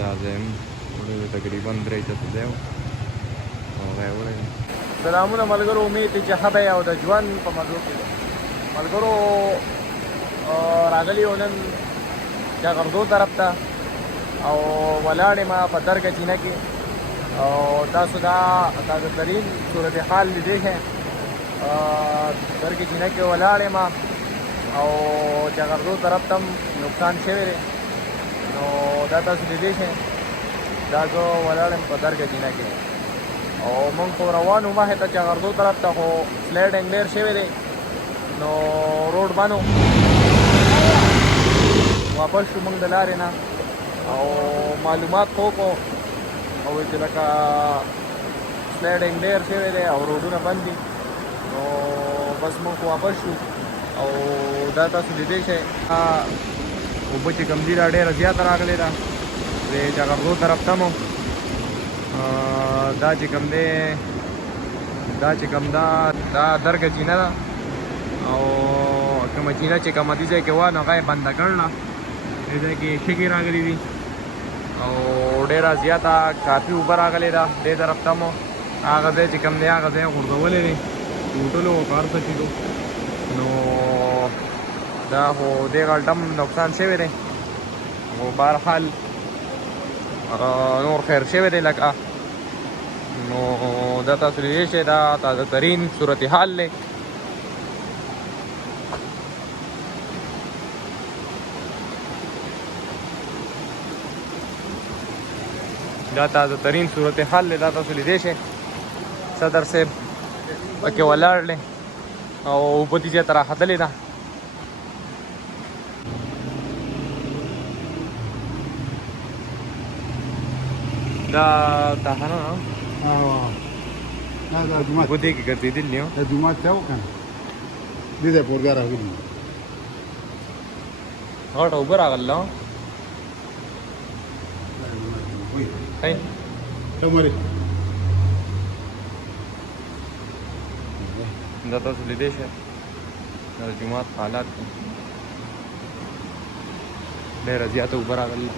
دا ځایم تقریبا 3 چته دی او هغه وړي. سلامونه ملګرو، امید چې ښه به او د ژوند په مزو کې ملګرو راغلی و نن جغردو طرف ته او ولاړې ما په درګه چینه کې او تاسو دا تازه ترین صورتحال لیدی شئ. درګه چینه کې ولاړې ما او جغردو طرف ته نقصان شوی دی نو دا تاسو لیدی شئ. دا زه ولاړم په درګه چینه کې او موږ خو روان وو مخې ته جغردو طرف ته، خو سلیډنګ ډېر شوی دی نو روډ بند و. واپس شو موږ د لارې نه او معلومات خو وکړو او چې لکه سلیډنګ ډېر شوی دی او روډونه بند دي نو بس موږ واپس شو او دا تاسو لیدی شئ. اوبه چې کوم دي دا ډېره زیاته راغلې ده د جغردو طرف ته مو. دا چې کوم دی دا چې کوم دا درګه چینه ده او کومه چینه چې کومه دې ځای کې وه نو هغه یې بنده کړله. دې ځای کې شګې راغلي دي او ډېره زیاته کافي اوبه راغلې ده دې طرف ته مو. هغه ځای چې کوم دی هغه ځای غورځولی دی ټوټلو په هر څه چیزو نو دا خو دې غلطه هم نقصان شوی دی خو بهرحال نور خیر شوی دی لکه نو دا تاسو لیدی شئ. دا تازه ترین صورتحال دی. دا تازه ترین صورتحال دی. دا تاسو لیدی شئ. صدر صاحب پکې ولاړ دی او اوبه دې ځای ته راختلې ده. دا تاخانه نه دا جومات اوبه دې کې ګرځېدلي وو. دا جومات ته و که نه دې ځای پورې بیا راغلي غټه اوبه راغله هی عمرې دا تاسو لیدی شئ. دا د جومات حالات دي ډېره زیاته اوبه راغلې.